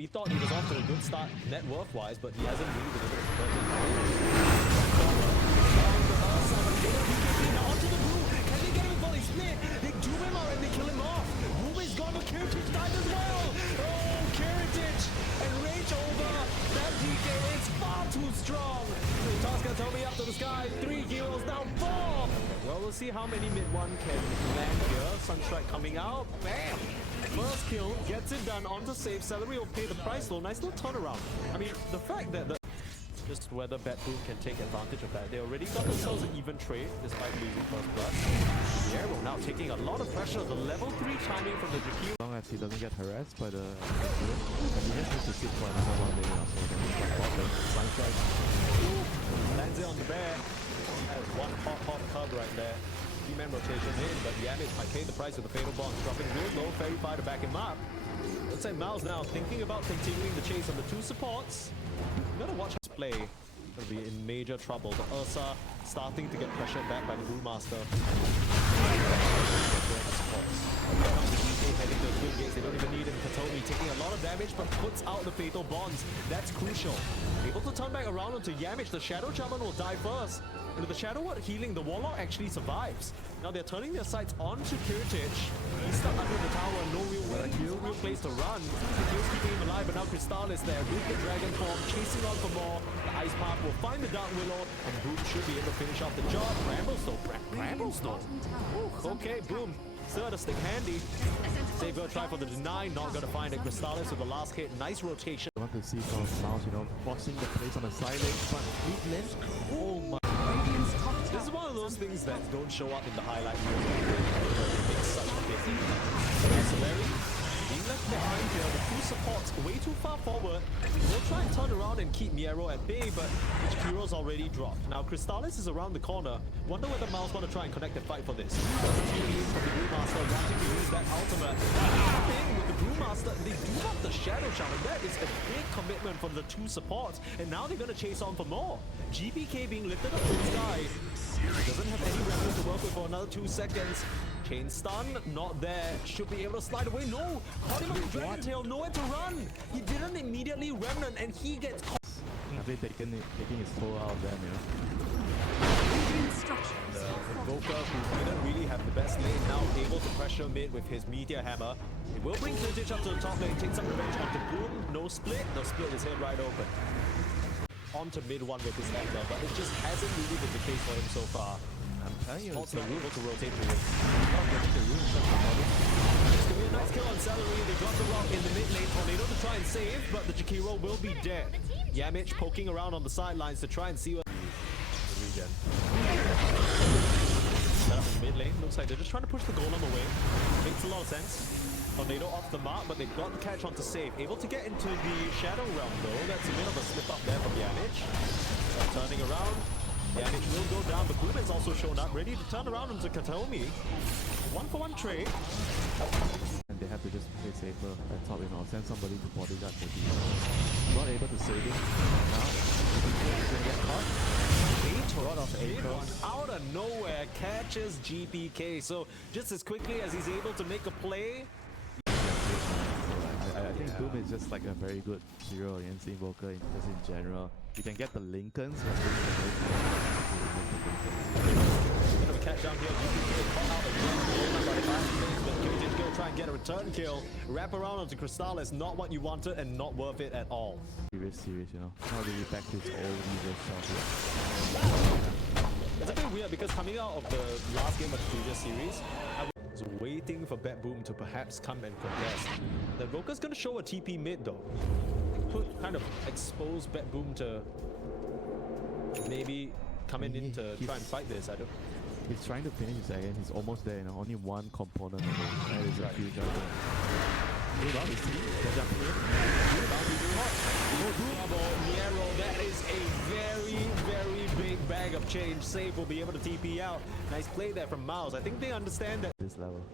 He thought he was off to a good start net worth-wise, but he hasn't really been able to convert it. Now onto the Blue. Can they get him before they split? They do him out and they kill him off. Blue is gone, but Kiritich died as well. Oh, Kiritich and Rage over. That DK is far too strong. Tosca told me up to the sky. 3 heroes now, 4. Well, we'll see how many mid one can land here. Sunstrike coming out. Bam! First kill, gets it done, onto save, Celery will pay the price though, nice little turnaround. I mean, the fact that just whether BetBoom can take advantage of that. They already got themselves an even trade despite losing first blood. The Arrow now taking a lot of pressure, the level 3 timing from the Jakiro. As long as he doesn't get harassed by the and he just needs to sit for another 1 minute or so, then he's got bottom. Sunstrike. Lands it on the bear. That is one hot cub right there. Man rotation in, but Yamich might pay the price of the fatal bomb, dropping real low, Fairy Fire to back him up. Let's say Mouz now thinking about continuing the chase on the 2 supports. Gotta watch his play. Gonna be in major trouble. The Ursa starting to get pressured back by the Brewmaster. Heading to the gates, they don't even need him. Katomi taking a lot of damage, but puts out the fatal bonds. That's crucial. Able to turn back around onto Yamich. The Shadow Shaman will die first. And with the Shadow Word healing, the Warlock actually survives. Now they're turning their sights onto Kiritich. He's stuck under the tower, no real place to run. He's keeping him alive, but now Crystal is there with the Dragon form, chasing on for more. The Ice Path will find the Dark Willow, and Boom should be able to finish off the job. Brambles though. Ooh, okay, Boom. Still had a stick handy. Save go try for the deny, not gonna find it. Crystallis with the last hit, nice rotation. I want to see from Mouz, you know, forcing the place on the side lane, but weak lane. Oh my. This is one of those things that don't show up in the highlight reel. It's such a big thing. Larry being left behind here, the 2 supports way too far forward. We'll try and turn around and keep Miero at bay, but Jakiro's already dropped. Now Crystallis is around the corner. Wonder whether Mouz want to try and connect the fight for this. From the Brewmaster wanting to use that ultimate. With the Brewmaster, they do have the Shadow Shaman. That is a big commitment from the 2 supports, and now they're going to chase on for more. GBK being lifted up to the sky. Doesn't have any remnant to work with for another 2 seconds. Chain stun, not there. Should be able to slide away. No! Caught him on the Dragon Tail, nowhere to run! He didn't immediately remnant, and he gets caught. Have they taking his toll out of them, you know? The Invoker, who didn't really have the best lane, now able to pressure mid with his Meteor Hammer. It will bring Kiritich up to the top lane, take some revenge onto Boom. No split. The split is hit right open. Onto mid one with his Ember, but it just hasn't really been the case for him so far. I'm telling you, It's not able to rotate through it. It's gonna be a nice kill on Celery. They drop the rock in the mid lane. Tornado to try and save, but the Jakiro will be dead. Yamich poking around on the sidelines to try and see what the regen. Set up in mid lane. Looks like they're just trying to push the golem away. Makes a lot of sense. Tornado off the mark, but they've got the catch on to save. Able to get into the Shadow Realm though. That's a bit of a slip up there from Yamich. Turning around. Yamich will go down, but Boom has also shown up, ready to turn around into Katomi. 1-for-1 trade. And they have to just play safer at top, you know, send somebody to bodyguard the D. Not able to save him. Now, he's gonna get caught. Out of nowhere, catches GPK. So just as quickly as he's able to make a play. I think Boom is just like a very good hero against Invoker just in general. You can get the Lincolns, but Bit of a catch down here. GPK caught out of Kiritich will try and get a return kill. Wrap around onto Crystallis, not what you wanted and not worth it at all. serious, you know. Not really back to his old usual self. It's a bit weird because coming out of the last game of the previous series, I was waiting for BetBoom to perhaps come and progress. The Invoker's gonna show a TP mid though. Could kind of expose BetBoom to maybe coming in to try and fight this. I don't. He's trying to finish his again. He's almost there, you know. Only one component of it. That is a huge jump. That is a very big bag of change. Save will be able to TP out. Nice play there from Mouz. I think they understand that. This level.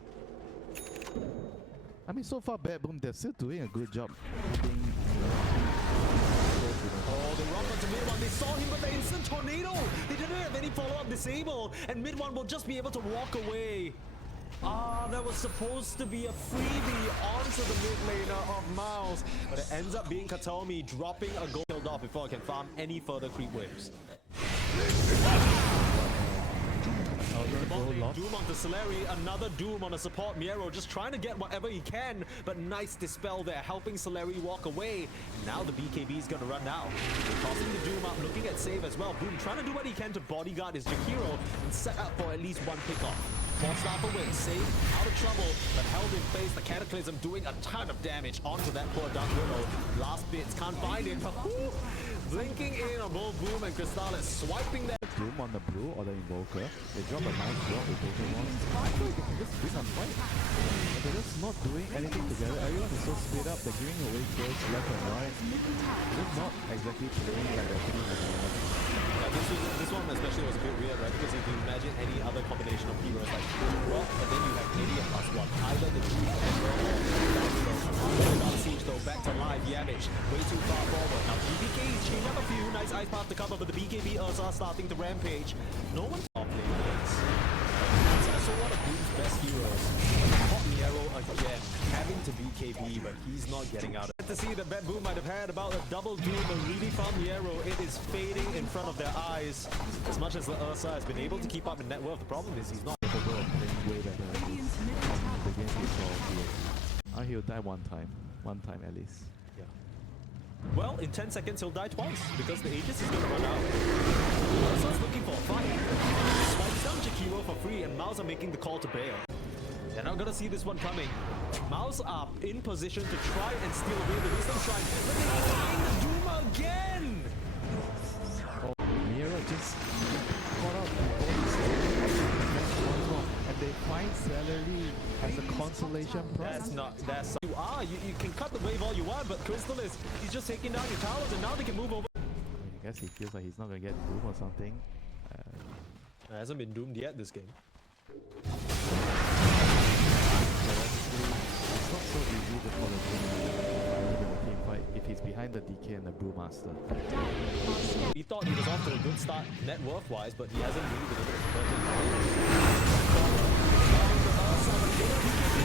I mean, so far, BetBoom, they're still doing a good job. Oh, they run onto mid one. They saw him, but the instant tornado. They didn't have any follow-up disable, and mid one will just be able to walk away. Ah, that was supposed to be a freebie onto the mid laner of Mouz, but it ends up being Katomi dropping a gold killed off before it can farm any further creep waves. Doom onto Celeri, another Doom on a support Miero, just trying to get whatever he can, but nice dispel there, helping Celeri walk away. Now the BKB is gonna run now. Tossing the Doom up, looking at save as well. Boom trying to do what he can to bodyguard his Jakiro and set up for at least one pickoff. Force staff away, save, out of trouble, but held in place. The Cataclysm doing a ton of damage onto that poor Dark Willow. Last bits, can't find him, but blinking in on both Boom and Crystallis, swiping that. Doom on the blue or the Invoker. They drop a nice drop with Pokemon. I feel like they can just win on fight. But they're just not doing anything together. Everyone is so split up, they're giving away kills left and right. They're just not exactly playing like they're playing like Yeah, this one especially was a bit weird, right? Because if you imagine any other combination of heroes like Rock, and then you have Idiot plus one, either the Doom or the Siege though, back to live, Yamich, way too far forward. Now BBK chain up a few, nice ice path to cover, but the BKB Ursa starting to rampage. No one top lane is. That's also one of Boom's best heroes. Hot Miero again, having to BKB, but he's not getting out of it. To see that BetBoom might have had about a double Doom, but really from Miero, it is fading in front of their eyes. As much as the Ursa has been able to keep up in net worth, the problem is he's not capable of playing way better the game he'll die one time at least. Yeah. Well, in 10 seconds he'll die twice because the Aegis is gonna run out. Ursa's looking for a fight. Swipes down Jakiro for free, and Mouz are making the call to bail. They're not gonna see this one coming. Mouz are in position to try and steal away the Wisdom Shrine, but they find the Doom again! Oh, Miero just caught up and they find Celeri as a consolation prize. You can cut the wave all you want, but Crystallis, he's just taking down your towers, and now they can move over. I guess he feels like he's not gonna get Doom or something. Hasn't been doomed yet this game. It's not so easy to follow Doom in the team fight if he's behind the DK and the Brewmaster. He thought he was off to a good start net worth wise, but he hasn't really been able to convert it.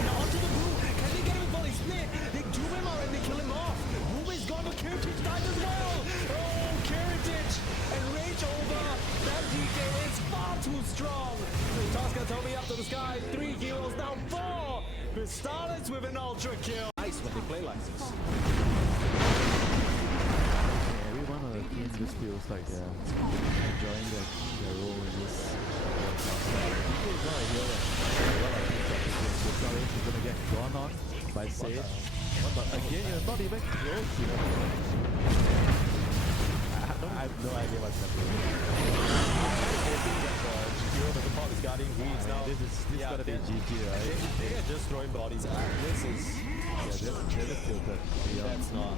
Now onto the Brew. Can they get him before they split? They do him out and they kill him off. Brew is gone, but Kiritich died as well. Oh, Kiritich and Rage over. That DK is far too strong. Tosca told me up to the sky. 3 heroes, now 4. Crystallis with an ultra kill. Nice when they play like this. Everyone on the team just feels like they're enjoying their role in this. DK is not a hero. Crystallis is gonna get gone on by Sage. But again, you're not even close, you know. I have no idea what's happening. The support is guarding Reeds now. This gotta be GG, right? They are just throwing bodies out. This is... they're just tilted. That's not...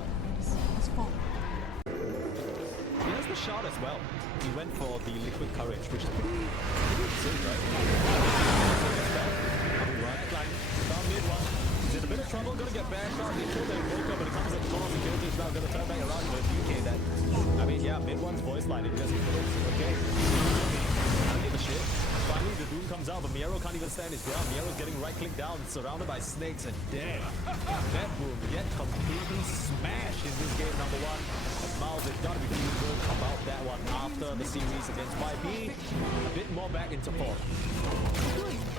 He has the shot as well. He went for the liquid courage, which is pretty safe, right? Down mid one. He's in a bit of trouble, gonna get bashed out. He killed their Invoker, but it comes at the cost of Kiritich now. Gonna turn back around to the DK that... I mean, yeah, mid one's voice lining because he feels okay. I don't give a shit. Finally, the Doom comes out, but Miero can't even stand his ground. Miero's getting right-clicked down, surrounded by snakes, and damn. BetBoom yet completely smashed in this game number 1. Mouz has got to be feeling good about that one after the series against YB. A bit more back into form.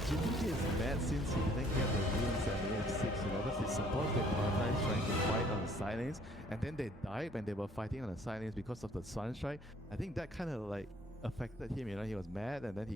GPG is mad since he didn't get the runes at age 6, you know, because his support they prioritized trying to fight on the side lanes, and then they died when they were fighting on the side lanes because of the Sunstrike. I think that kind of like affected him, you know, he was mad and then he